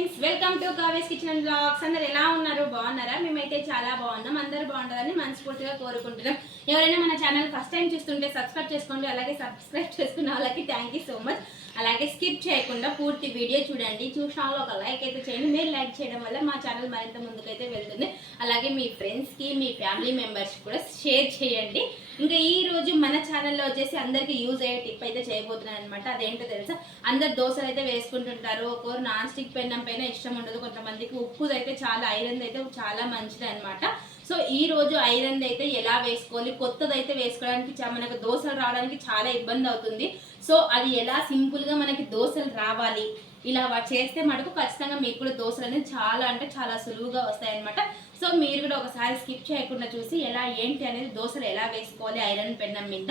Friends welcome to కావేస్ kitchen blogs. అందరు ఎలా ఉన్నారు? బాగున్నారా? మేమైతే చాలా బాగున్నాం. అందరు బాగుండాలని మనస్ఫూర్తిగా కోరుకుంటున్నాం. ఎవరైనా మన ఛానల్ ఫస్ట్ టైం చూస్తుంటే సబ్స్క్రైబ్ చేసుకోండి. అలాగే సబ్స్క్రైబ్ చేసుకున్న వాళ్ళకి థ్యాంక్ యూ సో మచ్ అలాగే స్కిప్ చేయకుండా పూర్తి వీడియో చూడండి. చూసిన వాళ్ళు ఒక లైక్ అయితే చేయండి. మీరు లైక్ చేయడం వల్ల మా ఛానల్ మరింత ముందుకైతే వెళ్తుంది. అలాగే మీ ఫ్రెండ్స్కి మీ ఫ్యామిలీ మెంబర్స్ కూడా షేర్ చేయండి. ఇంకా ఈ రోజు మన ఛానల్లో వచ్చేసి అందరికి యూజ్ అయ్యే టిప్ అయితే చేయబోతున్నాను అనమాట అదేంటో తెలుసా? అందరు దోశలు అయితే వేసుకుంటుంటారు. ఒకరు నాన్ స్టిక్ పెన్నం పైన ఇష్టం ఉండదు. కొంతమందికి ఉప్పు అయితే చాలా ఐరన్ అయితే చాలా మంచిది అనమాట సో ఈ రోజు ఐరన్ అయితే ఎలా వేసుకోవాలి కొత్తదైతే వేసుకోవడానికి చా- మనకు దోశలు రావడానికి చాలా ఇబ్బంది అవుతుంది. సో అది ఎలా సింపుల్గా మనకి దోశలు రావాలి ఇలా చేస్తే మటుకు ఖచ్చితంగా మీకు కూడా దోశలు అనేది చాలా అంటే చాలా సులువుగా వస్తాయి అనమాట సో మీరు కూడా ఒకసారి స్కిప్ చేయకుండా చూసి ఎలా ఏంటి అనేది దోశలు ఎలా వేసుకోవాలి ఐరన్ పెన్నం మీద.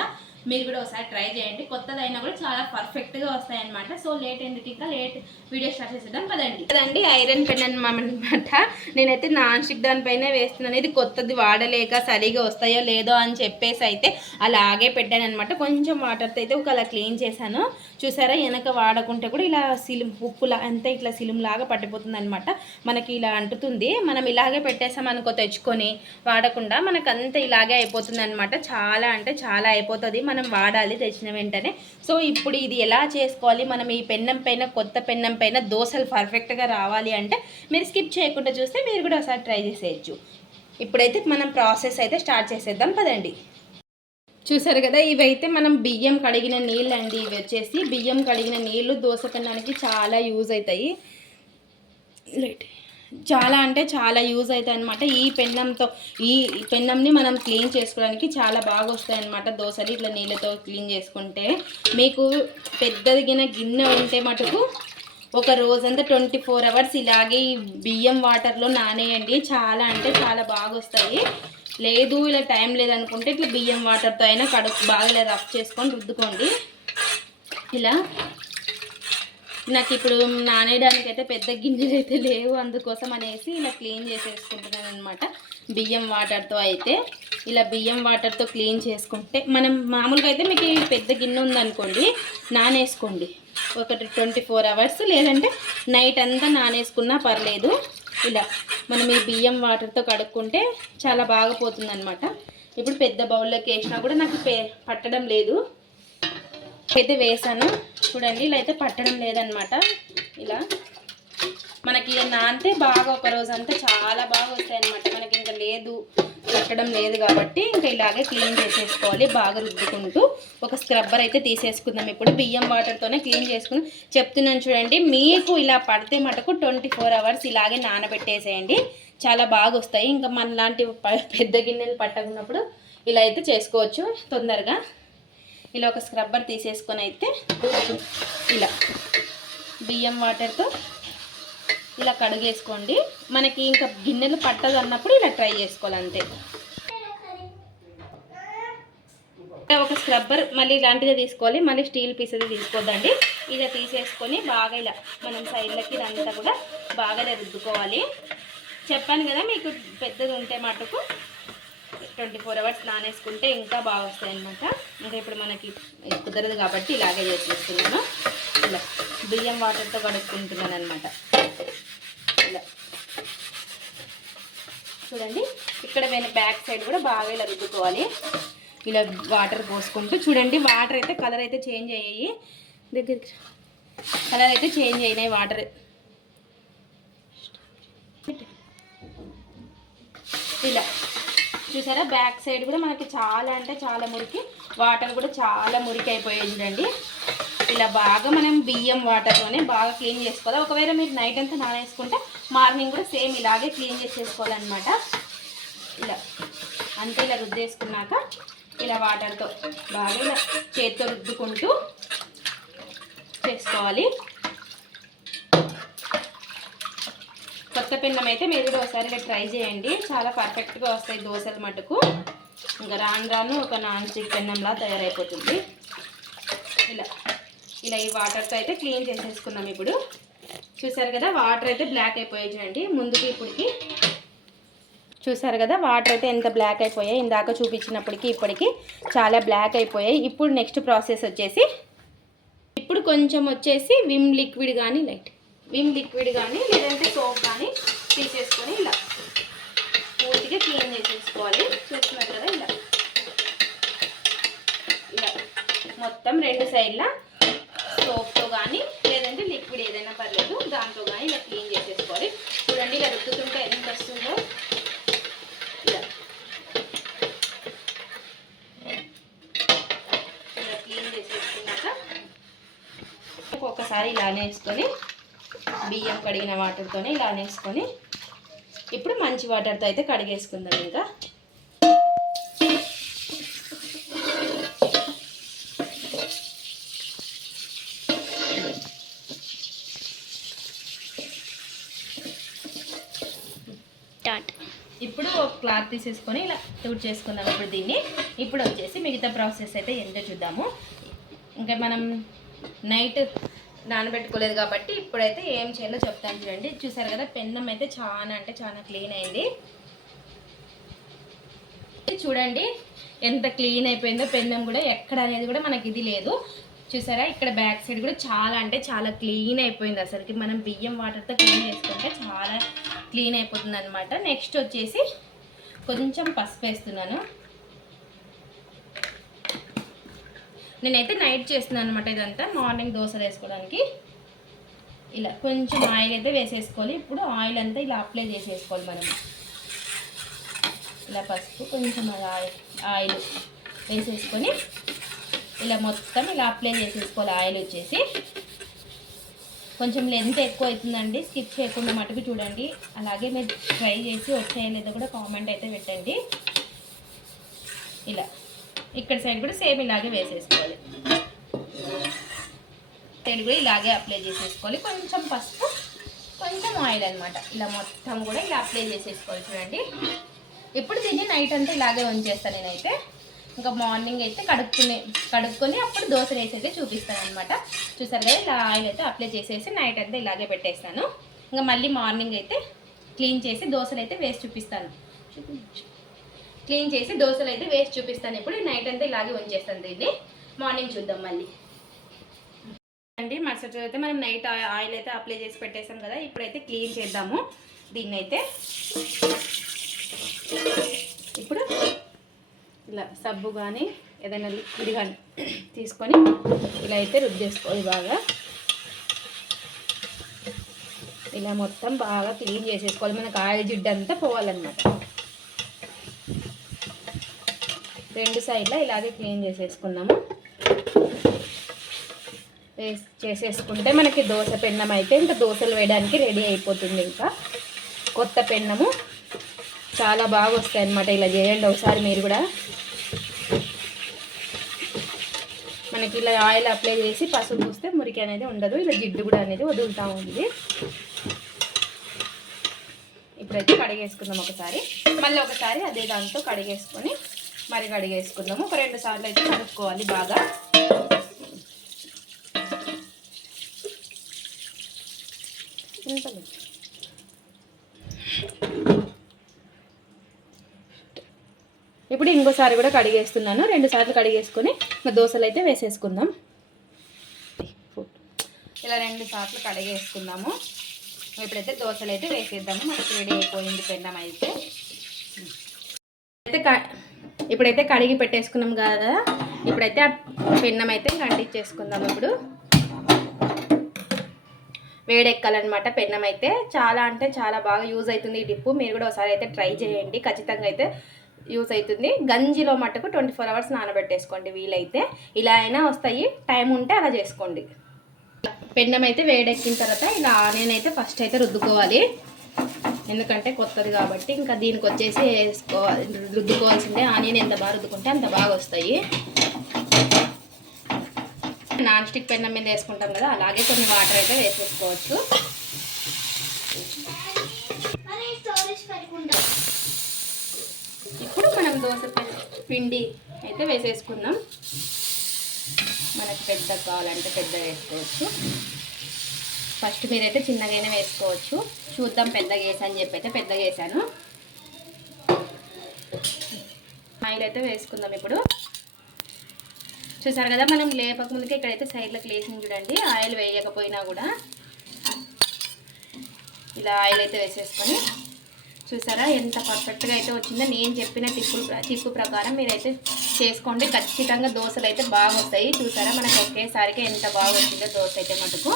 మీరు కూడా ఒకసారి ట్రై చేయండి. కొత్తదైనా కూడా చాలా పర్ఫెక్ట్గా వస్తాయి అనమాట సో లేట్ ఎందుకు? ఇంకా లేట్ వీడియో స్టార్ట్ చేసేద్దాం. పదండి. కదండి ఐరన్ పెన్ అనమాట నేనైతే నాన్ స్టిక్ దానిపైన వేస్తున్నాను. ఇది కొత్తది వాడలేక సరిగా వస్తాయో లేదో అని చెప్పేసి అయితే అలాగే పెట్టాను అనమాట కొంచెం వాటర్తో అయితే ఒక అలా క్లీన్ చేశాను. చూసారా వెనక వాడకుంటే కూడా ఇలా సిలిం ఉప్పులా అంతా ఇట్లా సిలిం లాగా పట్టిపోతుంది అనమాట మనకి ఇలా అంటుతుంది. మనం ఇలాగే పెట్టేసాం అనుకో తెచ్చుకొని వాడకుండా మనకు అంతా ఇలాగే అయిపోతుంది అనమాట చాలా అంటే చాలా అయిపోతుంది. మనం వాడాలి తెచ్చిన వెంటనే. సో ఇప్పుడు ఇది ఎలా చేసుకోవాలి? మనం ఈ పెన్నం పైన కొత్త పెన్నం పైన దోశలు పర్ఫెక్ట్గా రావాలి అంటే మీరు స్కిప్ చేయకుండా చూస్తే మీరు కూడా ఒకసారి ట్రై చేసేయచ్చు. ఇప్పుడైతే మనం ప్రాసెస్ అయితే స్టార్ట్ చేసేద్దాం పదండి. చూసారు కదా ఇవైతే మనం బియ్యం కడిగిన నీళ్ళు అండి ఇవి వచ్చేసి బియ్యం కడిగిన నీళ్ళు దోశ పెన్నానికి చాలా యూజ్ అవుతాయి. లైట్ చాలా అంటే చాలా యూజ్ అవుతాయి అనమాట ఈ పెన్నంతో ఈ పెన్నంని మనం క్లీన్ చేసుకోవడానికి చాలా బాగా వస్తాయి అనమాట దోశలు ఇట్లా నీళ్ళతో క్లీన్ చేసుకుంటే మీకు పెద్దదిగిన గిన్నె ఉంటే మటుకు ఒక రోజంతా ట్వంటీ ఫోర్ అవర్స్ ఇలాగే ఈ బియ్యం వాటర్లో నానేయండి. చాలా అంటే చాలా బాగా వస్తాయి. లేదు ఇలా టైం లేదనుకుంటే ఇట్లా బియ్యం వాటర్తో అయినా కడుపు బాగా ఇలా రఫ్ చేసుకొని రుద్దుకోండి. ఇలా నాకు ఇప్పుడు నానేయడానికి అయితే పెద్ద గిన్నెలు అయితే లేవు అందుకోసం అనేసి ఇలా క్లీన్ చేసేసుకుంటున్నాను అనమాట బియ్యం వాటర్తో అయితే ఇలా బియ్యం వాటర్తో క్లీన్ చేసుకుంటే మనం మామూలుగా అయితే మీకు పెద్ద గిన్నె ఉందనుకోండి నానేసుకోండి. ఒకటి ట్వంటీ ఫోర్ అవర్స్ లేదంటే నైట్ అంతా నానేసుకున్నా పర్లేదు. ఇలా మనం ఈ బియ్యం వాటర్తో కడుక్కుంటే చాలా బాగా పోతుందనమాట ఇప్పుడు పెద్ద బౌల్లోకి వేసినా కూడా నాకు పట్టడం లేదు. అయితే వేసాను. చూడండి ఇలా అయితే పట్టడం లేదనమాట. ఇలా మనకి నానితే బాగా ఒక రోజు అంతా చాలా బాగా వస్తాయి అనమాట మనకి ఇంకా లేదు పట్టడం లేదు కాబట్టి ఇంకా ఇలాగే క్లీన్ చేసేసుకోవాలి బాగా రుద్దుకుంటూ. ఒక స్క్రబ్బర్ అయితే తీసేసుకుందాం ఇప్పుడు బియ్యం వాటర్తోనే క్లీన్ చేసుకుని. చెప్తున్నాను చూడండి మీకు ఇలా పడితే మటుకు ట్వంటీ ఫోర్ అవర్స్ ఇలాగే నానబెట్టేసేయండి. చాలా బాగా వస్తాయి. ఇంకా మన లాంటి పెద్ద గిన్నెలు పట్టకున్నప్పుడు ఇలా అయితే చేసుకోవచ్చు తొందరగా. ఇలా ఒక స్క్రబ్బర్ తీసేసుకొని అయితే ఇలా బియ్యం వాటర్తో ఇలా కడుగేసుకోండి. మనకి ఇంకా గిన్నెలు పట్టదు అన్నప్పుడు ఇలా ట్రై చేసుకోవాలి అంతే. ఒక స్క్రబ్బర్ మళ్ళీ ఇలాంటిదే తీసుకోవాలి. మళ్ళీ స్టీల్ పీస్ అది తీసుకోవద్దండి ఇలా తీసేసుకొని బాగా ఇలా మనం సైడ్లకి ఇదంతా కూడా బాగా రుద్దుకోవాలి. చెప్పాను కదా మీకు పెద్దది ఉంటే మటుకు. ట్వంటీ ఫోర్ అవర్స్ నానేసుకుంటే ఇంకా బాగా వస్తాయి అనమాట ఇంకా ఇప్పుడు మనకి కుదరదు కాబట్టి ఇలాగే చేసేస్తున్నాను. ఇలా బియ్యం వాటర్తో కడుక్కుంటున్నాను అనమాట ఇలా. చూడండి ఇక్కడ నేను బ్యాక్ సైడ్ కూడా బాగా ఇలా రుద్దుకోవాలి. ఇలా వాటర్ పోసుకుంటూ చూడండి వాటర్ అయితే కలర్ అయితే చేంజ్ అయ్యాయి. దగ్గర కలర్ అయితే చేంజ్ అయినాయి వాటర్. ఇలా. చూసారా? బ్యాక్ సైడ్ కూడా మనకి చాలా అంటే చాలా మురికి వాటర్ కూడా చాలా మురికి అయిపోయాయి చూడండి. ఇలా బాగా మనం బియ్యం వాటర్లోనే బాగా క్లీన్ చేసుకోవాలి. ఒకవేళ మీరు నైట్ అంతా నానేసుకుంటే మార్నింగ్ కూడా సేమ్ ఇలాగే క్లీన్ చేసేసుకోవాలన్నమాట. ఇలా అంతే ఇలా రుద్దేసుకున్నాక ఇలా వాటర్తో బాగా ఇలా చేతితో రుద్దుకుంటూ చేసుకోవాలి. కొత్త పెన్నం అయితే మీరు కూడా ఒకసారి ట్రై చేయండి. చాలా పర్ఫెక్ట్గా వస్తాయి దోశలు మటుకు. ఇంకా రాను రాను ఒక నాన్ స్టిక్ పెన్నంలా తయారైపోతుంది. ఇలా ఇలా ఈ వాటర్తో అయితే క్లీన్ చేసేసుకున్నాం ఇప్పుడు. చూసారు కదా వాటర్ అయితే బ్లాక్ అయిపోయాయి చూడండి. ముందుకి ఇప్పటికి చూసారు కదా వాటర్ అయితే ఎంత బ్లాక్ అయిపోయాయి. ఇందాక చూపించినప్పటికి ఇప్పటికి చాలా బ్లాక్ అయిపోయాయి. ఇప్పుడు నెక్స్ట్ ప్రాసెస్ వచ్చేసి ఇప్పుడు కొంచెం వచ్చేసి విమ్ లిక్విడ్ కానీ లైట్. విమ్ లిక్విడ్ కానీ లేదంటే సోప్ కానీ తీసేసుకొని ఇలా పూర్తిగా క్లీన్ చేసేసుకోవాలి. చూస్తున్నారు కదా ఇలా. ఇలా మొత్తం రెండు సైడ్ల సోప్తో కానీ లేదంటే లిక్విడ్ ఏదైనా పర్లేదు దాంతో కానీ ఇలా క్లీన్ చేసేసుకోవాలి. చూడండి ఇలా రుద్దుతుంటే ఎంత వస్తుందో. ఇలా. ఇలా క్లీన్ చేసేసుకున్నాక ఒక్కొక్కసారి ఇలా నేర్చుకొని బియ్యం కడిగిన వాటర్తోనే ఇలా వేసుకొని ఇప్పుడు మంచి వాటర్తో అయితే కడిగేసుకుందాం ఇంకా. ఇప్పుడు ఒక క్లాత్ తీసేసుకొని ఇలా తుడి చేసుకుందాం ఇప్పుడు దీన్ని. ఇప్పుడు వచ్చేసి మిగతా ప్రాసెస్ అయితే ఎంతో చూద్దాము. ఇంకా మనం నైట్ నానబెట్టుకోలేదు కాబట్టి ఇప్పుడైతే ఏం చేయాలో చెప్తాను చూడండి. చూసారు కదా పెన్నం అయితే చాలా అంటే చాలా క్లీన్ అయింది. చూడండి ఎంత క్లీన్ అయిపోయిందో పెన్నం కూడా ఎక్కడ అనేది కూడా మనకి ఇది లేదు. చూసారా ఇక్కడ బ్యాక్ సైడ్ కూడా చాలా అంటే చాలా క్లీన్ అయిపోయింది అసలుకి. మనం బియ్యం వాటర్తో క్లీన్ చేసుకుంటే చాలా క్లీన్ అయిపోతుంది అనమాట నెక్స్ట్ వచ్చేసి కొంచెం పసుపు వేస్తున్నాను. నేనైతే నైట్ చేస్తున్నాను అనమాట ఇదంతా మార్నింగ్ దోశ వేసుకోవడానికి. ఇలా కొంచెం ఆయిల్ అయితే వేసేసుకోవాలి. ఇప్పుడు ఆయిల్ అంతా ఇలా అప్లై చేసేసుకోవాలి మనం. ఇలా పసుపు కొంచెం ఆయిల్ ఆయిల్ వేసేసుకొని ఇలా మొత్తం ఇలా అప్లై చేసేసుకోవాలి ఆయిల్ వచ్చేసి. కొంచెం లెంత్ ఎక్కువ అవుతుందండి. స్కిప్ చేయకుండా మటుకు చూడండి. అలాగే మీరు ట్రై చేసి వచ్చాయో లేదో కూడా కామెంట్ అయితే పెట్టండి. ఇలా. ఇక్కడ సైడ్ కూడా సేమ్ ఇలాగే వేసేసుకోవాలి. సైడ్ కూడా ఇలాగే అప్లై చేసేసుకోవాలి. కొంచెం పసుపు కొంచెం ఆయిల్ అనమాట ఇలా మొత్తం కూడా ఇలా అప్లై చేసేసుకోవాలి చూడండి. ఇప్పుడు దీన్ని నైట్ అంతా ఇలాగే ఉంచేస్తాను నేనైతే. ఇంకా మార్నింగ్ అయితే కడుక్కునే కడుక్కొని అప్పుడు దోశ వేసి అయితే చూపిస్తాను అనమాట చూసారు కదా ఇలా ఆయిల్ అయితే అప్లై చేసేసి నైట్ అంతా ఇలాగే పెట్టేస్తాను. ఇంకా మళ్ళీ మార్నింగ్ అయితే క్లీన్ చేసి దోశలు అయితే వేసి చూపిస్తాను. చూపించు క్లీన్ చేసి దోశలు అయితే వేసి చూపిస్తాను. ఇప్పుడు నైట్ అంతా ఇలాగే ఉంచేస్తాను దీన్ని. మార్నింగ్ చూద్దాం మళ్ళీ. అండి మరుసటి రోజు అయితే మనం నైట్ ఆయిల్ అయితే అప్లై చేసి పెట్టేసాం కదా ఇప్పుడైతే క్లీన్ చేద్దాము దీన్ని అయితే. ఇప్పుడు ఇలా సబ్బు కానీ ఏదైనా లిక్విడ్ కానీ తీసుకొని ఇలా అయితే రుద్దేసుకోవాలి బాగా. ఇలా మొత్తం బాగా క్లీన్ చేసేసుకోవాలి. మనకు ఆయిల్ జిడ్డంతా పోవాలన్నమాట. రెండు సైడ్ల ఇలాగే క్లీన్ చేసేసుకున్నాము. వేసి చేసేసుకుంటే మనకి దోశ పెన్నం అయితే ఇంకా దోశలు వేయడానికి రెడీ అయిపోతుంది ఇంకా. కొత్త పెన్నము చాలా బాగా వస్తాయి అన్నమాట ఇలా చేయండి ఒకసారి మీరు కూడా. మనకి ఇలా ఆయిల్ అప్లై చేసి పసుపు పూస్తే మురికి అనేది ఉండదు ఇలా జిడ్డు కూడా అనేది వదులుతూ ఉంది. ఇప్పుడైతే కడిగేసుకుందాం ఒకసారి. మళ్ళీ ఒకసారి అదే దాంతో కడిగేసుకొని మరి కడిగేసుకుందాము. ఒక రెండు సార్లు అయితే కలుపుకోవాలి బాగా. ఇప్పుడు ఇంకోసారి కూడా కడిగేస్తున్నాను. రెండు సార్లు కడిగేసుకొని దోశలు అయితే వేసేసుకుందాం. ఇలా రెండు సార్లు కడిగేసుకుందాము ఇప్పుడైతే దోశలు అయితే వేసేద్దాము. మనకి రెడీ అయిపోయింది పెన్నం అయితే అయితే ఇప్పుడైతే కడిగి పెట్టేసుకున్నాం కదా. ఇప్పుడైతే ఆ పెన్నం అయితే అంటించేసుకుందాం ఇప్పుడు. వేడెక్కాలన్నమాట పెన్నం అయితే. చాలా అంటే చాలా బాగా యూజ్ అవుతుంది ఈ డిప్పు. మీరు కూడా ఒకసారి అయితే ట్రై చేయండి. ఖచ్చితంగా అయితే యూజ్ అవుతుంది. గంజిలో మట్టుకు ట్వంటీ ఫోర్ అవర్స్ నానబెట్టేసుకోండి వీలైతే. ఇలా అయినా వస్తాయి. టైం ఉంటే అలా చేసుకోండి. పెన్నం అయితే వేడెక్కిన తర్వాత ఇలా ఆనియన్ అయితే ఫస్ట్ అయితే రుద్దుకోవాలి. ఎందుకంటే కొత్తది కాబట్టి ఇంకా దీనికి వచ్చేసి వేసుకోవాలి రుద్దుకోవాల్సిందే. ఆనియన్ ఎంత బాగా రుద్దుకుంటే అంత బాగా వస్తాయి. నాన్ స్టిక్ పెన్నం మీద వేసుకుంటాం కదా అలాగే కొన్ని వాటర్ అయితే వేసేసుకోవచ్చు. ఇప్పుడు మనం దోశ పిండి అయితే వేసేసుకుందాం. మనకి పెద్ద కావాలంటే పెద్ద వేసుకోవచ్చు. ఫస్ట్ మీరైతే చిన్నగానే వేసుకోవచ్చు. చూద్దాం పెద్దగా వేసాను చెప్పి అయితే పెద్దగా వేసాను ఆయిల్ అయితే వేసుకుందాం ఇప్పుడు. చూసారు కదా మనం లేపక ముందుకే ఇక్కడైతే సైడ్లకు లేసింది చూడండి. ఆయిల్ వేయకపోయినా కూడా ఇలా ఆయిల్ అయితే వేసేసుకొని చూసారా ఎంత పర్ఫెక్ట్గా అయితే వచ్చిందో. నేను చెప్పిన టిప్పులు టిప్పు ప్రకారం మీరైతే చేసుకోండి. ఖచ్చితంగా దోశలు అయితే బాగా వస్తాయి. చూసారా మనకు ఒకేసారికి ఎంత బాగా వచ్చిందో దోశ అయితే మటుకు.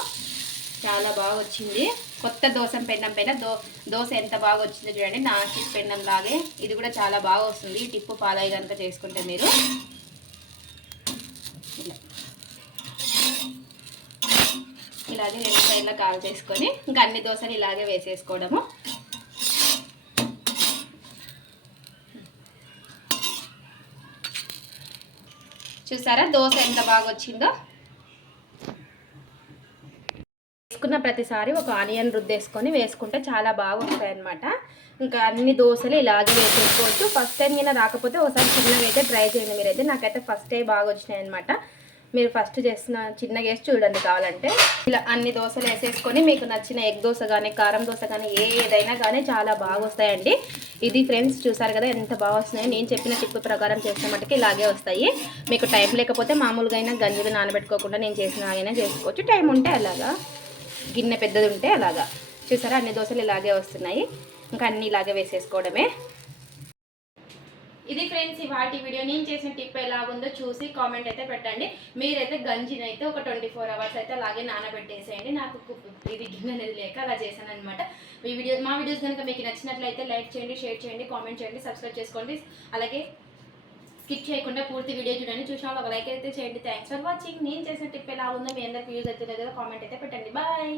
చాలా బాగా వచ్చింది కొత్త దోశ పెండం పైన దో దోశ ఎంత బాగా వచ్చిందో చూడండి. నాసిక్ పెండం లాగే. ఇది కూడా చాలా బాగా వస్తుంది టిప్పు పాలయ్య కనుక చేసుకుంటే మీరు. ఇలా ఇలాగే రెండు సైడ్లో కాల్ చేసుకొని ఇంకా అన్ని దోశలు ఇలాగే వేసేసుకోవడము. చూసారా? దోశ ఎంత బాగా వచ్చిందో వేసుకున్న ప్రతిసారి ఒక ఆనియన్ రుద్దేసుకొని వేసుకుంటే చాలా బాగా వస్తాయి అనమాట ఇంకా అన్ని దోశలు ఇలాగే వేసేసుకోవచ్చు. ఫస్ట్ టైం కింద రాకపోతే ఒకసారి చిన్నగా అయితే ట్రై చేయండి మీరైతే. నాకైతే ఫస్ట్ టైం బాగా వచ్చినాయి అనమాట మీరు ఫస్ట్ చేసిన చిన్నగా వేసి చూడండి కావాలంటే. ఇలా అన్ని దోశలు వేసేసుకొని మీకు నచ్చిన ఎగ్ దోశ కానీ కారం దోశ కానీ ఏదైనా కానీ చాలా బాగా వస్తాయండి. ఇది ఫ్రెండ్స్ చూసారు కదా ఎంత బాగా వస్తున్నాయో. నేను చెప్పిన టిప్ ప్రకారం చేసిన మట్టుకి ఇలాగే వస్తాయి. మీకు టైం లేకపోతే మామూలుగా అయినా గంజులు నానబెట్టుకోకుండా నేను చేసిన అయినా చేసుకోవచ్చు. టైం ఉంటే అలాగా. గిన్నె పెద్దది ఉంటే అలాగా. చూసారా? అన్ని దోశలు ఇలాగే వస్తున్నాయి. ఇంకా అన్ని ఇలాగే వేసేసుకోవడమే. ఇది ఫ్రెండ్స్ ఇవాటి వీడియో నేను చేసిన టిప్ ఎలా ఉందో చూసి కామెంట్ అయితే పెట్టండి. మీరైతే గంజిని అయితే ఒక ట్వంటీ ఫోర్ అవర్స్ అయితే అలాగే నానబెట్టేసేయండి. నాకు ఇది గిన్నె అనేది లేక అలా చేశాను అనమాట ఈ వీడియో మా వీడియోస్ కనుక మీకు నచ్చినట్లయితే లైక్ చేయండి షేర్ చేయండి కామెంట్ చేయండి సబ్స్క్రైబ్ చేసుకోండి. అలాగే స్కిప్ చేయకుండా పూర్తి వీడియో చూడండి. చూసిన వాళ్ళు ఒక లైక్ అయితే చేయండి. థ్యాంక్స్ ఫర్ వాచింగ్ నేను చేసిన టిప్ ఎలా ఉందో మీ అందరికి యూజ్ అవుతుందో కదా కామెంట్ అయితే పెట్టండి. బాయ్